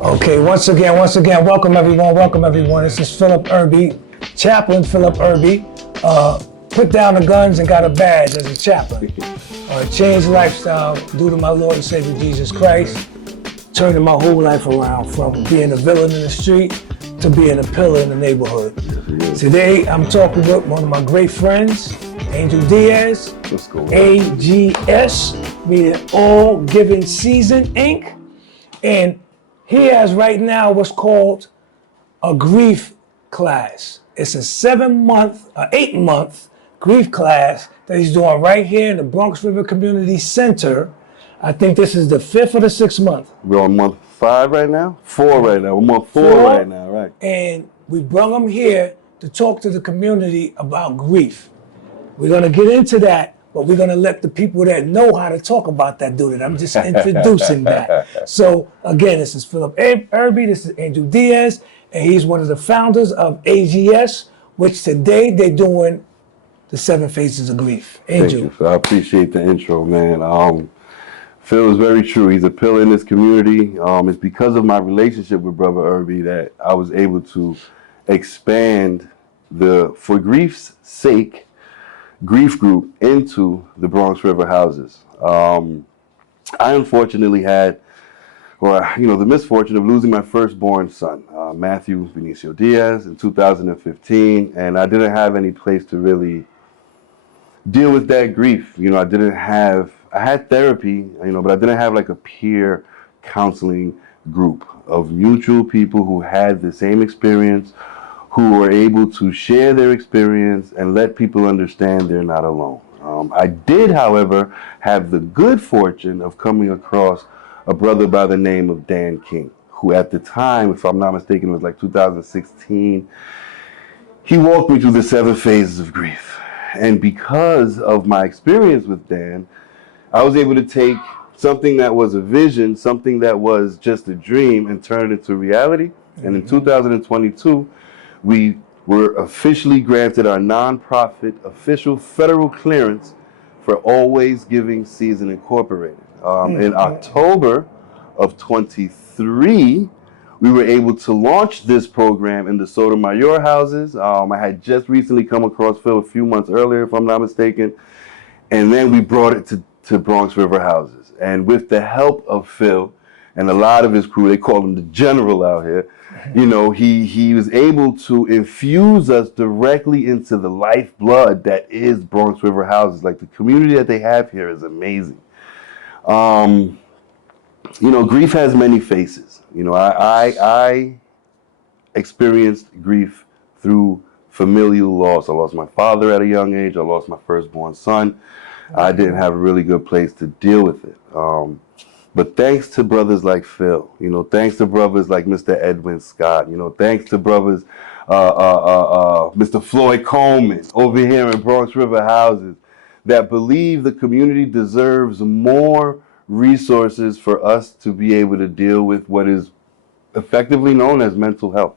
Okay, once again, welcome everyone. This is Phillip Erby, Chaplain Phillip Erby. Put down the guns and got a badge as a chaplain. Changed lifestyle due to my Lord and Savior Jesus Christ, turning my whole life around from being a villain in the street to being a pillar in the neighborhood. Today, I'm talking with one of my great friends, Angel Diaz, AGS, meaning All Giving Season, Inc. And he has right now what's called a grief class. It's a 8-month grief class that he's doing right here in the Bronx River Community Center. I think this is the 5th or the 6th month. We're on month 5 right now? 4 right now. We're month 4 right now, right. And we brought him here to talk to the community about grief. We're going to get into that, but we're going to let the people that know how to talk about that do it. I'm just introducing that. So again, this is Phillip Erby, this is Angel Diaz, and he's one of the founders of AGS, which today they're doing the 7 phases of grief. Angel. Thank you. I appreciate the intro, man. Phil is very true. He's a pillar in this community. It's because of my relationship with Brother Erby that I was able to expand the For Grief's Sake grief group into the Bronx River houses. I unfortunately had, the misfortune of losing my firstborn son, Matthew Benicio Diaz, in 2015, and I didn't have any place to really deal with that grief. I had therapy, but I didn't have like a peer counseling group of mutual people who had the same experience, who were able to share their experience and let people understand they're not alone. I did, however, have the good fortune of coming across a brother by the name of Dan King, who at the time, if I'm not mistaken, was like 2016. He walked me through the 7 phases of grief. And because of my experience with Dan, I was able to take something that was a vision, something that was just a dream, and turn it into reality. And in 2022, we were officially granted our nonprofit official federal clearance for Always Giving Season Incorporated. In October of 23, we were able to launch this program in the Sotomayor houses. I had just recently come across Phil a few months earlier, if I'm not mistaken. And then we brought it to Bronx River houses. And with the help of Phil and a lot of his crew, they call him the general out here, he was able to infuse us directly into the lifeblood that is Bronx River houses. Like, the community that they have here is amazing. Grief has many faces. I experienced grief through familial loss. I lost my father at a young age. I lost my firstborn son. I didn't have a really good place to deal with it. But thanks to brothers like Phil, thanks to brothers like Mr. Edwin Scott, thanks to brothers, Mr. Floyd Coleman over here in Bronx River houses, that believe the community deserves more resources for us to be able to deal with what is effectively known as mental health,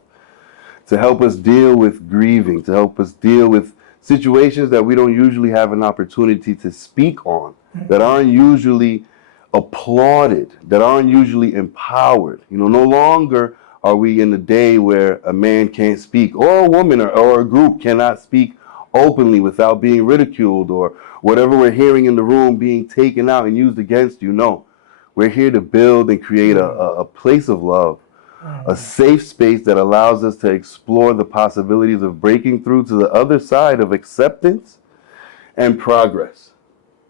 to help us deal with grieving, to help us deal with situations that we don't usually have an opportunity to speak on, that aren't usually applauded, that aren't usually empowered. No longer are we in the day where a man can't speak, or a woman or a group cannot speak openly without being ridiculed, or whatever we're hearing in the room being taken out and used against you. No, we're here to build and create a place of love, a safe space that allows us to explore the possibilities of breaking through to the other side of acceptance and progress.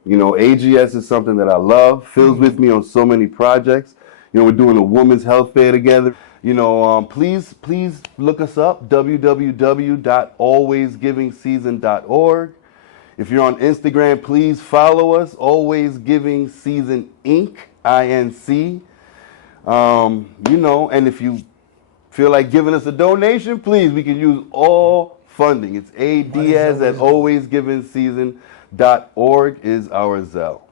AGS is something that I love. Phil's with me on so many projects. We're doing a women's health fair together. Please look us up, www.alwaysgivingseason.org. If you're on Instagram, please follow us, Always Giving Season Inc., INC. And if you feel like giving us a donation, please, we can use all funding. It's ADS at alwaysgivingseason.org is our Zelle.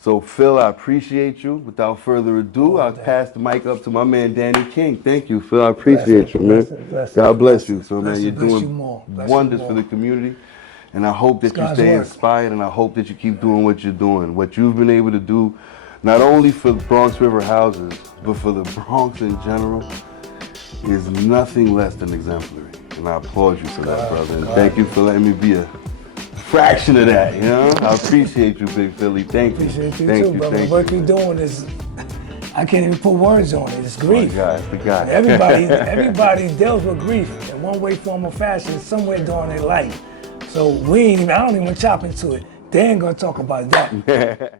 So, Phil, I appreciate you. Without further ado, I'll pass the mic up to my man, Danny King. Thank you, Phil. I appreciate you, man. God bless you. So, man, you're doing wonders for the community. And I hope that you stay inspired, and I hope that you keep doing what you're doing. What you've been able to do not only for the Bronx River houses, but for the Bronx in general, is nothing less than exemplary. And I applaud you for that, brother. And thank you for letting me be a fraction of that, you know? I appreciate you, Big Philly. Thank you. Appreciate you Thank too, you, brother. thank The work you. you're doing is, I can't even put words on it. It's grief. The guy. Everybody deals with grief in one way, form, or fashion somewhere during their life. So I don't even chop into it. They ain't gonna talk about that.